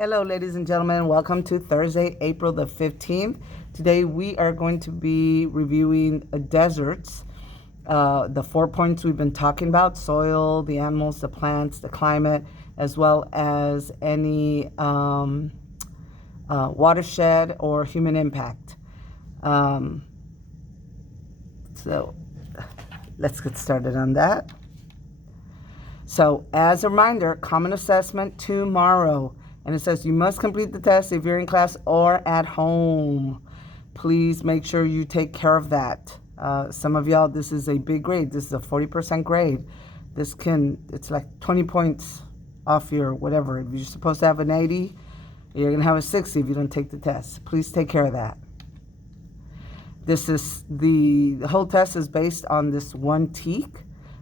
Hello, ladies and gentlemen. Welcome to Thursday, April the 15th. Today we are going to be reviewing deserts, the 4 points we've been talking about: soil, the animals, the plants, the climate, as well as any watershed or human impact. So let's get started on that. So as a reminder, common assessment tomorrow. And it says you must complete the test if you're in class or at home. Please make sure you take care of that. Some of y'all, this is a big grade. This is a 40% grade. It's like 20 points off your whatever. If you're supposed to have an 80, you're going to have a 60 if you don't take the test. Please take care of that. The whole test is based on this one teak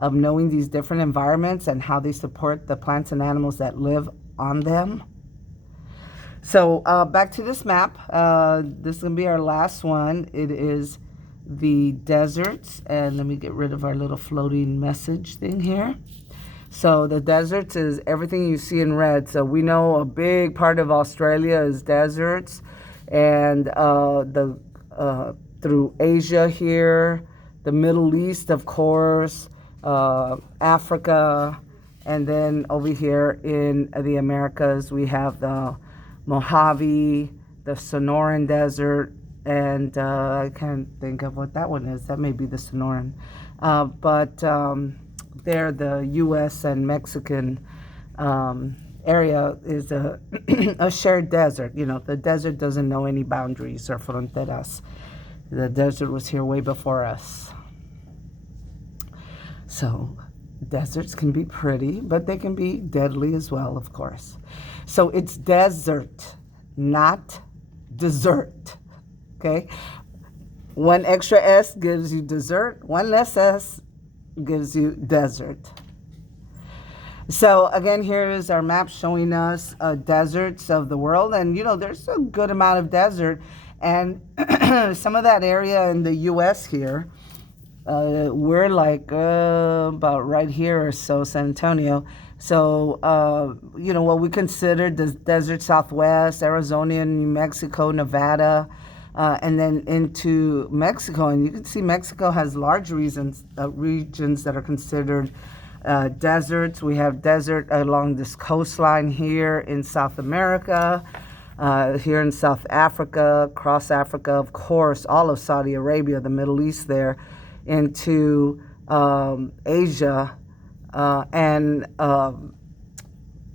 of knowing these different environments and how they support the plants and animals that live on them. So back to this map. This is going to be our last one. It is the deserts. And let me get rid of our little floating message thing here. So the deserts is everything you see in red. So we know a big part of Australia is deserts. And through Asia here, the Middle East, of course, Africa, and then over here in the Americas, we have the Mojave, the Sonoran Desert, and I can't think of what that one is. That may be the Sonoran. But there, the U.S. and Mexican area is a, a shared desert. You know, the desert doesn't know any boundaries or fronteras. The desert was here way before us. So deserts can be pretty, but they can be deadly as well, of course. So it's desert, not dessert, okay? One extra S gives you dessert. One less S gives you desert. So again, here is our map showing us deserts of the world. And, you know, there's a good amount of desert. And some of that area in the U.S. here, we're like about right here or so, San Antonio. So, you know, what we consider the desert Southwest, Arizona, New Mexico, Nevada, and then into Mexico. And you can see Mexico has large regions that are considered deserts. We have desert along this coastline here in South America, here in South Africa, across Africa, of course, all of Saudi Arabia, the Middle East there, into Asia, and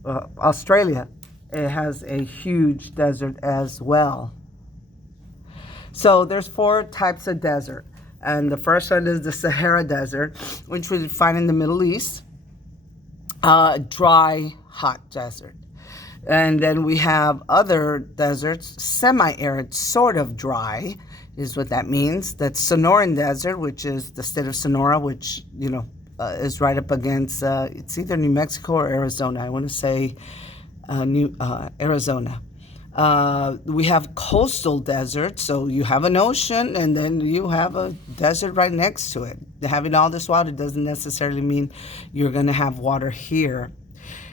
Australia. It has a huge desert as well. So there's 4 types of desert. And the first one is the Sahara Desert, which we find in the Middle East. Dry, hot desert. And then we have other deserts, semi-arid, sort of dry, is what that means. That's Sonoran Desert, which is the state of Sonora, which, you know, is right up against, it's either New Mexico or Arizona. I want to say Arizona. We have coastal deserts, so you have an ocean and then you have a desert right next to it. Having all this water doesn't necessarily mean you're going to have water here.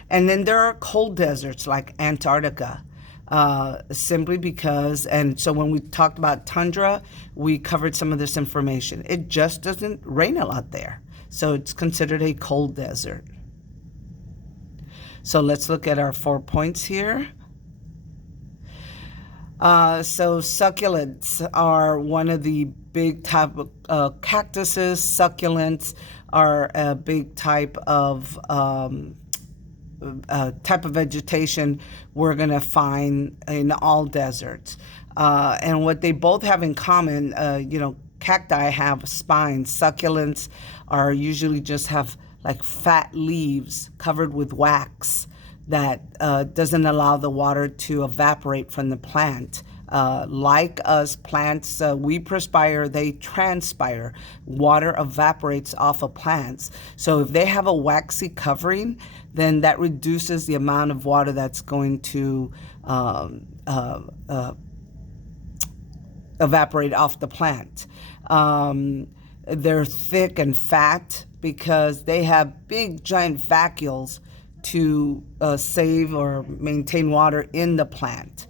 And then there are cold deserts like Antarctica. Simply because, and so when we talked about tundra, we covered some of this information. It just doesn't rain a lot there. So it's considered a cold desert. So let's look at our 4 points here. So succulents are one of the big type of cactuses. Succulents are a big type of vegetation we're going to find in all deserts. And what they both have in common, you know, cacti have spines. Succulents are usually just have like fat leaves covered with wax that doesn't allow the water to evaporate from the plant. Like us, plants, we perspire, they transpire. Water evaporates off of plants. So if they have a waxy covering, then that reduces the amount of water that's going to evaporate off the plant. They're thick and fat because they have big giant vacuoles to save or maintain water in the plant.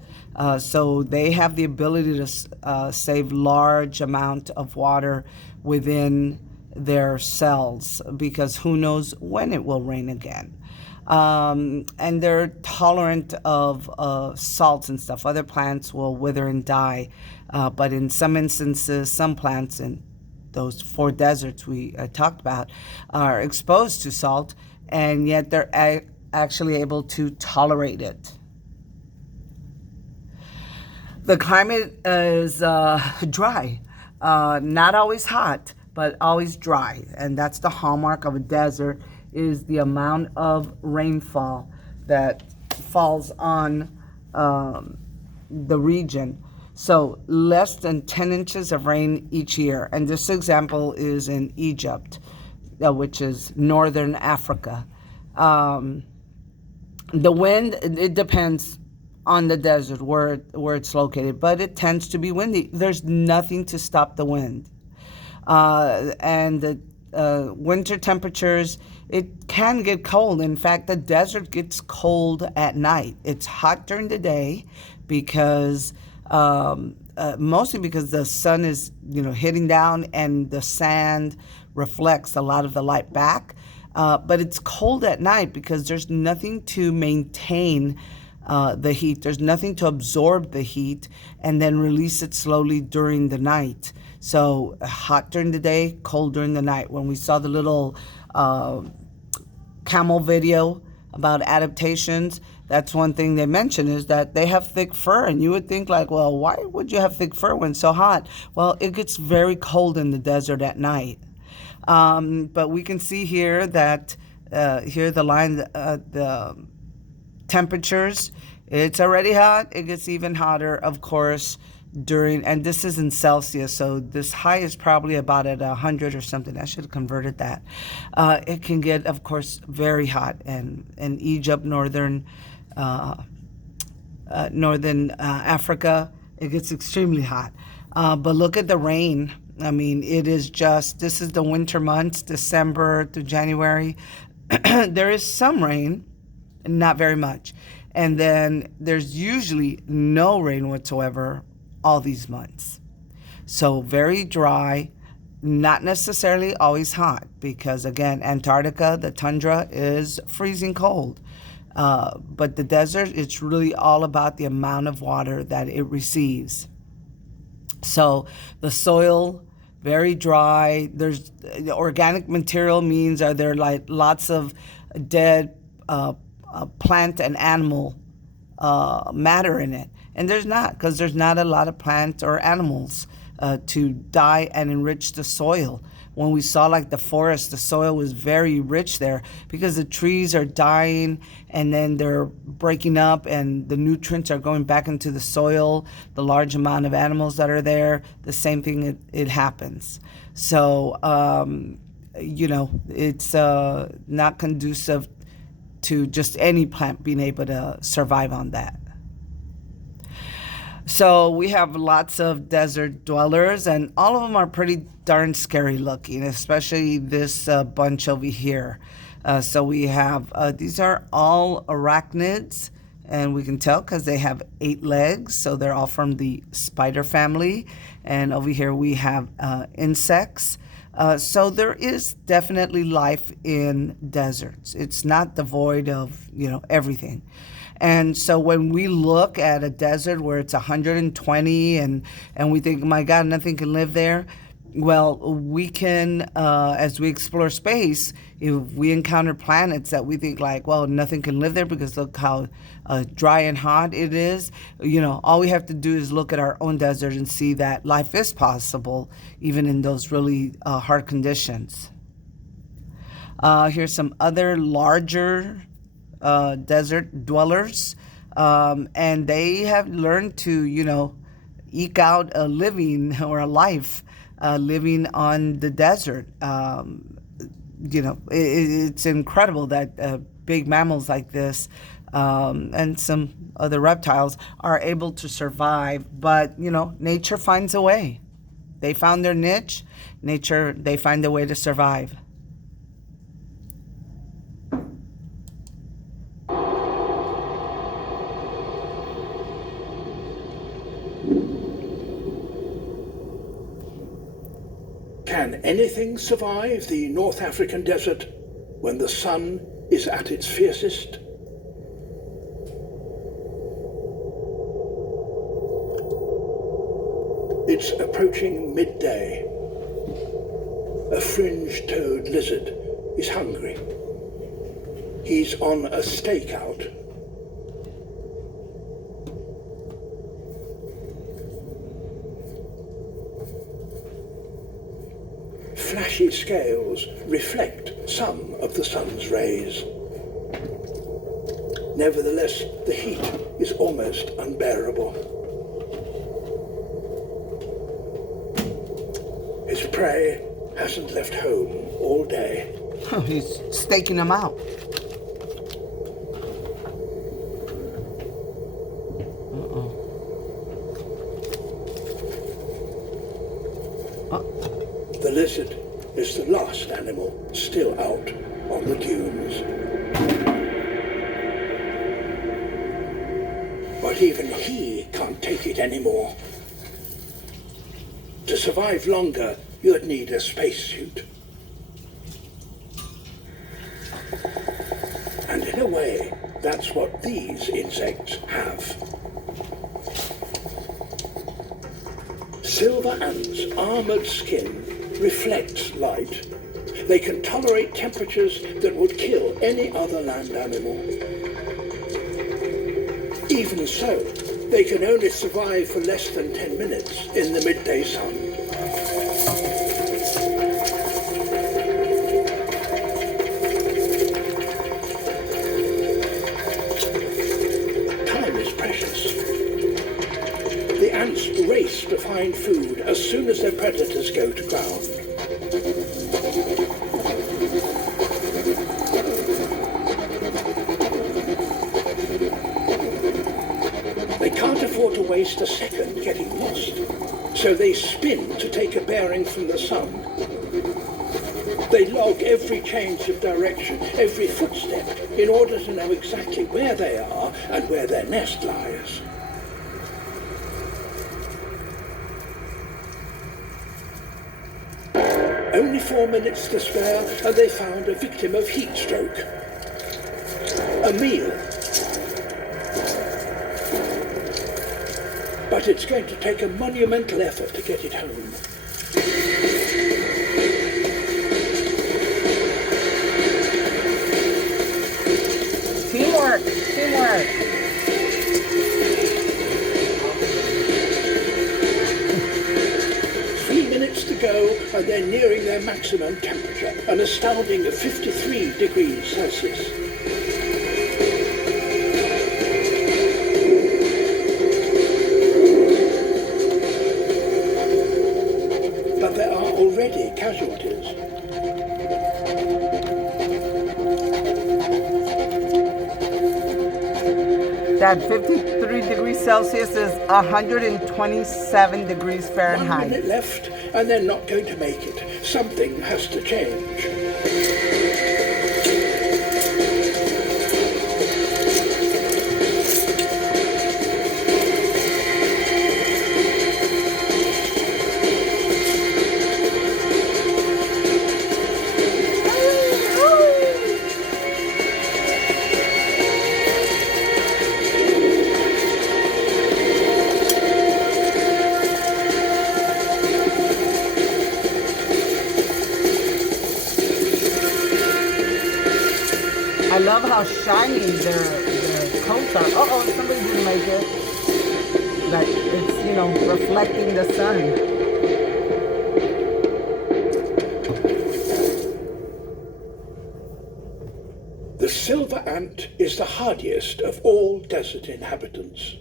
So they have the ability to save large amount of water within their cells, because who knows when it will rain again. And they're tolerant of salts and stuff. Other plants will wither and die, but in some instances, some plants in those 4 deserts we talked about are exposed to salt, and yet they're actually able to tolerate it. The climate is dry, not always hot, but always dry, and that's the hallmark of a desert, is the amount of rainfall that falls on the region. So less than 10 inches of rain each year, and this example is in Egypt, which is northern Africa. The wind, it depends on the desert where it's located, but it tends to be windy. There's nothing to stop the wind. And the winter temperatures, it can get cold. In fact, the desert gets cold at night. It's hot during the day because mostly because the sun is, hitting down, and the sand reflects a lot of the light back. But it's cold at night because there's nothing to maintain the heat. There's nothing to absorb the heat and then release it slowly during the night. So hot during the day, cold during the night. When we saw the little camel video about adaptations, that's one thing they mentioned, is that they have thick fur. And you would think like, well, why would you have thick fur when it's so hot? Well, it gets very cold in the desert at night. But we can see here that here the line, the temperatures, it's already hot. It gets even hotter, of course, and this is in Celsius, so this high is probably about at 100 or something. I should have converted that. It can get, of course, very hot, and in Egypt, northern Africa, it gets extremely hot. But look at the rain. I mean, it is this is the winter months, December to January. There is some rain, not very much. And then there's usually no rain whatsoever all these months. So very dry, not necessarily always hot, because again, Antarctica, the tundra, is freezing cold. But the desert, it's really all about the amount of water that it receives. So the soil, very dry. There's the organic material, means are there like lots of dead plant and animal matter in it? And there's not, because there's not a lot of plants or animals to die and enrich the soil. When we saw like the forest, the soil was very rich there because the trees are dying and then they're breaking up and the nutrients are going back into the soil. The large amount of animals that are there, the same thing, it happens. So, it's not conducive to just any plant being able to survive on that. So we have lots of desert dwellers, and all of them are pretty darn scary looking, especially this bunch over here. So we have, these are all arachnids, and we can tell because they have 8 legs, so they're all from the spider family. And over here we have insects. So there is definitely life in deserts. It's not devoid of, everything. And so when we look at a desert where it's 120 and we think, my God, nothing can live there, well, we can, as we explore space, if we encounter planets that we think like, well, nothing can live there because look how dry and hot it is, all we have to do is look at our own desert and see that life is possible, even in those really hard conditions. Here's some other larger desert dwellers, and they have learned to, eke out a living or a life living on the desert. It's incredible that big mammals like this and some other reptiles are able to survive, but, nature finds a way. They found their niche. Nature, they find a way to survive. Can anything survive the North African desert when the sun is at its fiercest? It's approaching midday. A fringe-toed lizard is hungry. He's on a stakeout. Flashy scales reflect some of the sun's rays. Nevertheless, the heat is almost unbearable. His prey hasn't left home all day. He's staking them out. The lizard is the last animal still out on the dunes. But even he can't take it anymore. To survive longer, you'd need a spacesuit. And in a way, that's what these insects have. Silver ants' armored skin reflects light. They can tolerate temperatures that would kill any other land animal. Even so, they can only survive for less than 10 minutes in the midday sun. Time is precious. The ants race to find food as soon as their predators go to ground. They can't afford to waste a second getting lost, so they spin to take a bearing from the sun. They log every change of direction, every footstep, in order to know exactly where they are and where their nest lies. Only 4 minutes to spare, and they found a victim of heat stroke. A meal. But it's going to take a monumental effort to get it home. Teamwork, teamwork. 3 minutes to go, and they're nearing their maximum temperature, an astounding 53 degrees Celsius. But there are already casualties. That 53 degrees Celsius is 127 degrees 1 Fahrenheit. minute left, and they're not going to make it. Something has to change. I love how shiny their coats are. Uh-oh, somebody didn't make it. Like it's, reflecting the sun. The silver ant is the hardiest of all desert inhabitants.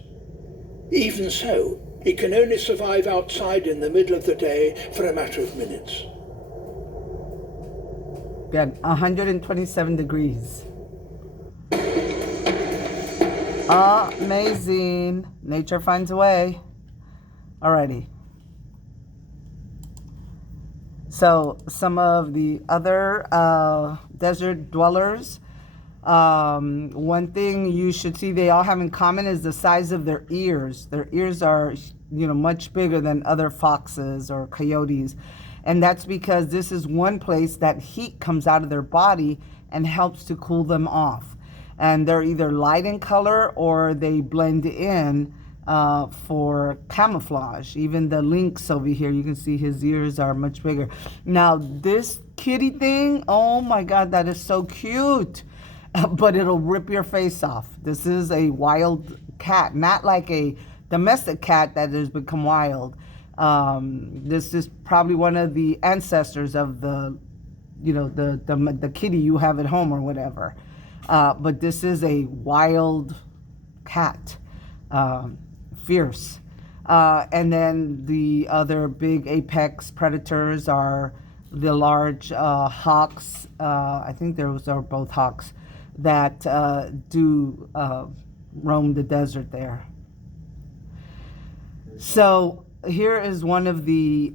Even so, it can only survive outside in the middle of the day for a matter of minutes. Yeah, 127 degrees. Amazing. Nature finds a way. Alrighty. So some of the other desert dwellers, one thing you should see they all have in common is the size of their ears. Their ears are, much bigger than other foxes or coyotes. And that's because this is one place that heat comes out of their body and helps to cool them off. And they're either light in color or they blend in for camouflage. Even the lynx over here, you can see his ears are much bigger. Now, this kitty thing, oh my God, that is so cute. But it'll rip your face off. This is a wild cat, not like a domestic cat that has become wild. This is probably one of the ancestors of the, the kitty you have at home or whatever. But this is a wild cat, fierce. And then the other big apex predators are the large hawks. I think those are both hawks that do roam the desert there. So here is one of the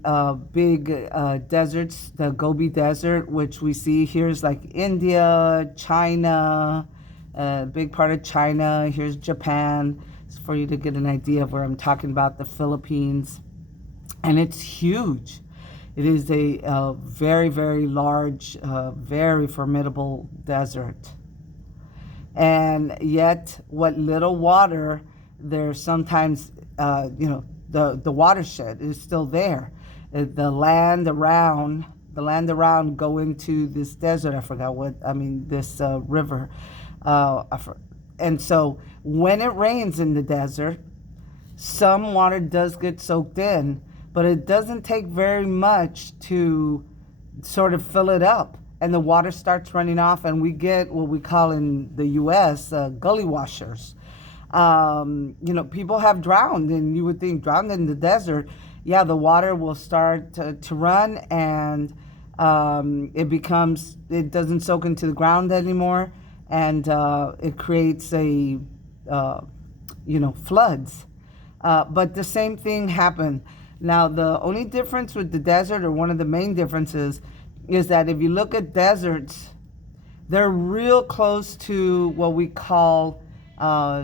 big deserts, the Gobi Desert, which we see here is like India, China, a big part of China. Here's Japan. It's for you to get an idea of where I'm talking about, the Philippines. And it's huge. It is a very, very large, very formidable desert. And yet, what little water there's sometimes, the watershed is still there. The land around go into this desert. I forgot this river. And so when it rains in the desert, some water does get soaked in, but it doesn't take very much to sort of fill it up. And the water starts running off, and we get what we call in the U.S. Gully washers. People have drowned, and you would think drowned in the desert. Yeah, the water will start to run, and it doesn't soak into the ground anymore, and it creates floods. But the same thing happened. Now, the only difference with the desert, or one of the main differences, is that if you look at deserts, they're real close to what we call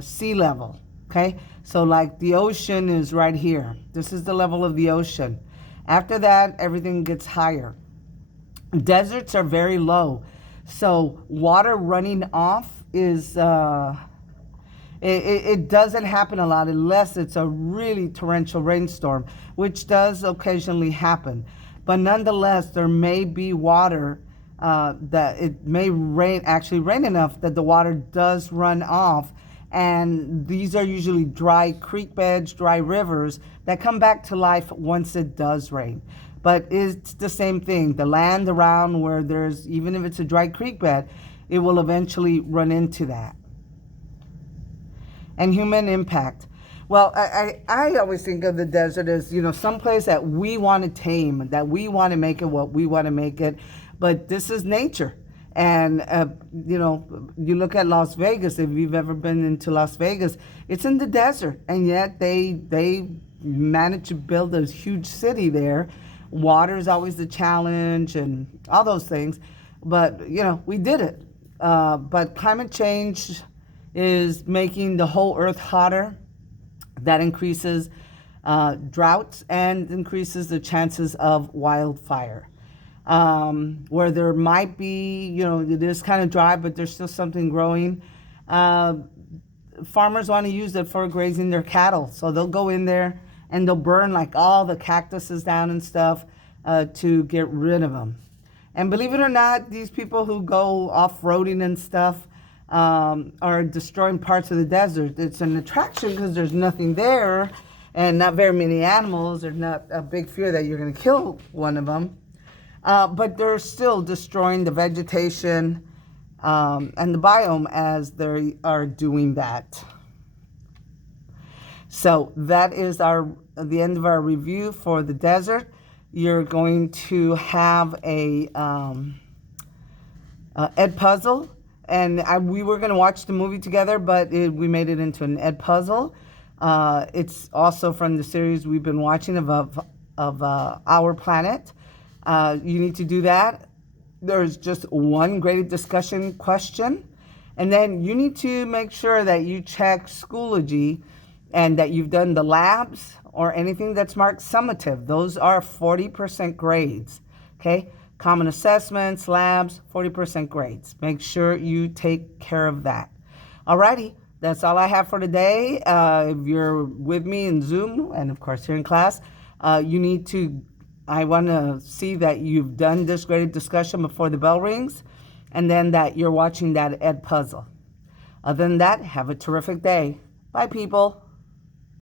sea level, okay? So like the ocean is right here. This is the level of the ocean. After that, everything gets higher. Deserts are very low. So water running off is, it doesn't happen a lot unless it's a really torrential rainstorm, which does occasionally happen. But nonetheless, there may be water that it may rain enough that the water does run off. And these are usually dry creek beds, dry rivers that come back to life once it does rain. But it's the same thing. The land around where even if it's a dry creek bed, it will eventually run into that. And human impact. Well, I always think of the desert as, some place that we want to tame, that we want to make it what we want to make it. But this is nature. And, you look at Las Vegas, if you've ever been into Las Vegas, it's in the desert. And yet they managed to build a huge city there. Water is always the challenge and all those things. But, we did it. But climate change is making the whole earth hotter. That increases droughts and increases the chances of wildfire. Where there might be, it is kind of dry, but there's still something growing. Farmers want to use it for grazing their cattle. So they'll go in there and they'll burn like all the cactuses down and stuff to get rid of them. And believe it or not, these people who go off-roading and stuff are destroying parts of the desert. It's an attraction because there's nothing there and not very many animals. There's not a big fear that you're going to kill one of them. But they're still destroying the vegetation and the biome as they are doing that. So that is the end of our review for the desert. You're going to have a Ed puzzle. And we were going to watch the movie together, but we made it into an Ed puzzle. It's also from the series we've been watching of Our Planet. You need to do that. There's just one graded discussion question. And then you need to make sure that you check Schoology and that you've done the labs or anything that's marked summative. Those are 40% grades, okay? Common assessments, labs, 40% grades. Make sure you take care of that. Alrighty, that's all I have for today. If you're with me in Zoom and of course here in class, I want to see that you've done this graded discussion before the bell rings, and then that you're watching that Ed puzzle. Other than that, have a terrific day. Bye, people.